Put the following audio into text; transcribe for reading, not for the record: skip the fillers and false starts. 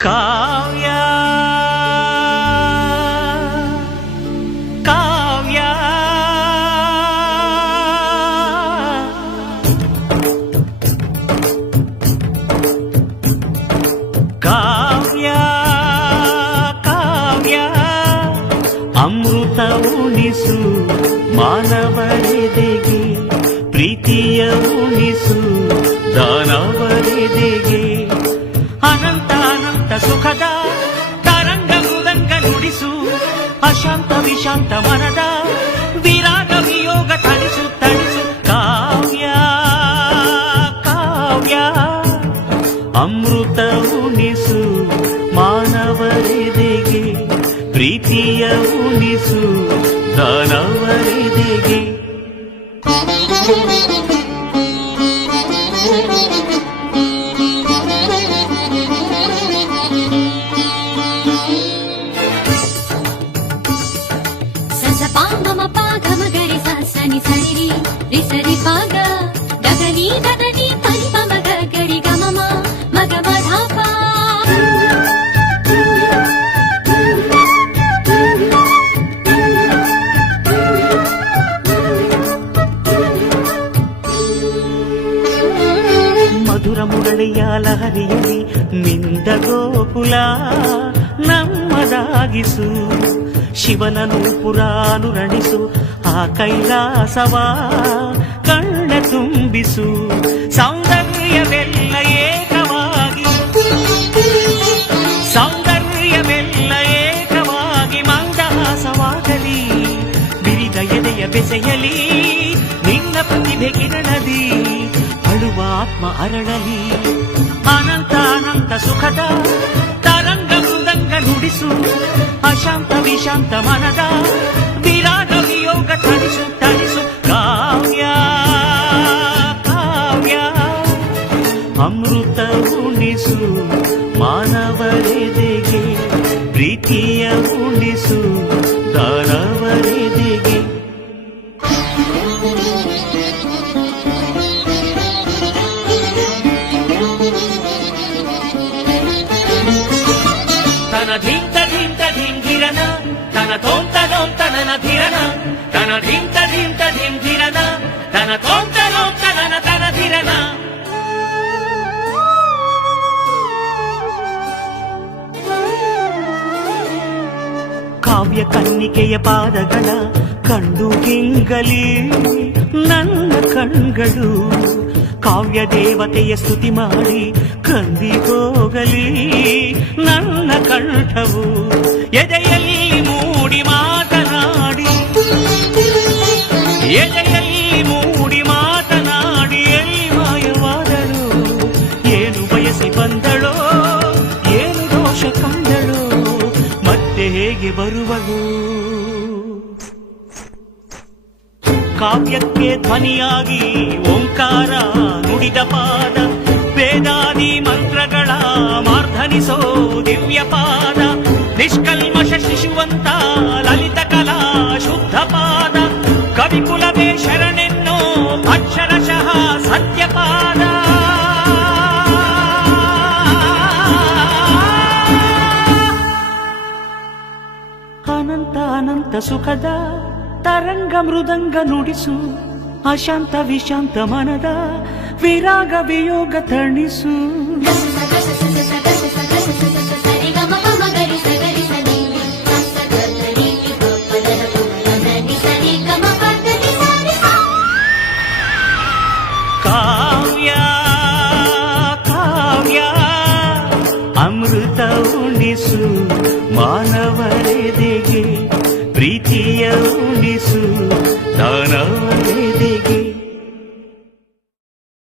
ಕಾವ್ಯ ಕಾವ್ಯ ಕಾವ್ಯ ಕಾವ್ಯ ಅಮೃತ ಉಣಿಸು ಮಾನವರೆದೆಗೆ ಪ್ರೀತಿಯ ಉಣಿಸು ದಾನವರೆದೆಗೆ ಅನಂತ ಅನಂತ ಸುಖದ ತರಂಗ ಮೃದಂಗ ನುಡಿಸು ಅಶಾಂತ ವಿಶಾಂತ ಮನದ ವಿರಾಗ ವಿಯೋಗ ತಣಿಸು ತಣಿಸು ಕಾವ್ಯ ಕಾವ್ಯ ಅಮೃತ ಉಣಿಸು ಮಾನವರೆದೆಗೆ ಪ್ರೀತಿಯ ಉಣಿಸು ದಾನವರೆದೆಗೆ ರಿಸರಿ ಪಾಗ ಗಗನಿ ಗಗನಿ ಪರಿ ಪಮ ಗಗರಿ ಗಮಮ ಮಗ ಮಧಾಪ ಮಧುರ ಮುರಳಿಯ ಲಹರಿಯಲ್ಲಿ ಮಿಂದ ಗೋಕುಲ ನಮ್ಮದಾಗಿಸು ಶಿವನನು ಪುರಾನುರಣಿಸು ಆ ಕೈಲಾಸವ ಕಣ್ಣ ತುಂಬಿಸು ಸೌಂದರ್ಯವೆಲ್ಲ ಏಕವಾಗಿ ಸೌಂದರ್ಯವೆಲ್ಲ ಏಕವಾಗಿ ಮಂದಹಾಸವಾಗಲಿ ಬಿರಿದ ಎದೆಯ ಬೆಸೆಯಲಿ ನಿನ್ನ ಪ್ರತಿಭೆ ಕಿರಣದಿ ಅಳುವ ಆತ್ಮ ಅರಳಲಿ ಅನಂತ ಅನಂತ ಸುಖದ ತರಂಗ ಮೃದಂಗ ನುಡಿಸು ಅಶಾಂತ ವಿಶಾಂತ ಮನದ ವಿರಾಗ ವಿಯೋಗ ತಣಿಸು ತಣಿಸು ಕಾವ್ಯ ಕಾವ್ಯ ಅಮೃತ ಉಣಿಸು ಮಾನವರೆದೆಗೆ ಪ್ರೀತಿಯ ಉಣಿಸು ದಾನವರೆದೆಗೆ ತನ ಧಿಂತ ಧಿಂತ ಧಿಂಗಿರನ ತನ ತೋಂತ ನೋಂತ ನನ ಧಿರನ ತನ ಧಿಂತ ಧಿಂತ ಧಿಂಗಿರನ ತನ ತೋಂತ ನೋಂತ ನನ ತನ ಧಿರನ ಕಾವ್ಯ ಕನ್ನಿಕೆಯ ಪಾದಗಳ ಕಂಡು ಗಿಂಗಲಿ ನನ್ನ ಕಣ್ಗಳು ಕಾವ್ಯ ದೇವತೆಯ ಸ್ತುತಿ ಮಾಡಿ ಕಂದಿಗೋಗಲಿ ನನ್ನ ಕಂಠವು ಎದೆಯಲ್ಲಿ ಮೂಡಿ ಮಾತನಾಡಿ ಎದೆಯಲ್ಲಿ ಮೂಡಿ ಮಾತನಾಡಿ ಎಲ್ಲಿ ಮಾಯವಾದಳು ಏನು ಬಯಸಿ ಬಂದಳೋ ಏನು ದೋಷ ಕಂಡಳೋ ಮತ್ತೆ ಹೇಗೆ ಬರುವಳು ಕಾವ್ಯಕ್ಕೆ ಧ್ವನಿಯಾಗಿ ಓಂಕಾರ ನುಡಿದ ಪಾದ ವೇದಾದಿ ಮಂತ್ರಗಳ ಮಾರ್ಧನಿಸೋ ದಿವ್ಯ ಪಾದ ನಿಷ್ಕಲ್ಮಶ ಶಿಶುವಂತ ಲಲಿತ ಕಲಾ ಶುದ್ಧ ಪಾದ ಕವಿಕುಲವೇ ಶರಣೆನ್ನೋ ಅಕ್ಷರಶಃ ಸತ್ಯಪಾದ ಅನಂತ ಅನಂತ ಸುಖದ ತರಂಗ ಮೃದಂಗ ನುಡಿಸು ಅಶಾಂತ ವಿಶಾಂತ ಮನದ ವಿರಾಗ ವಿಯೋಗ ತಣಿಸು ಕಾವ್ಯ ಕಾವ್ಯ ಅಮೃತ ಉಣಿಸು ಮಾನವರೆದೆಗೆ ಪ್ರೀತಿಯ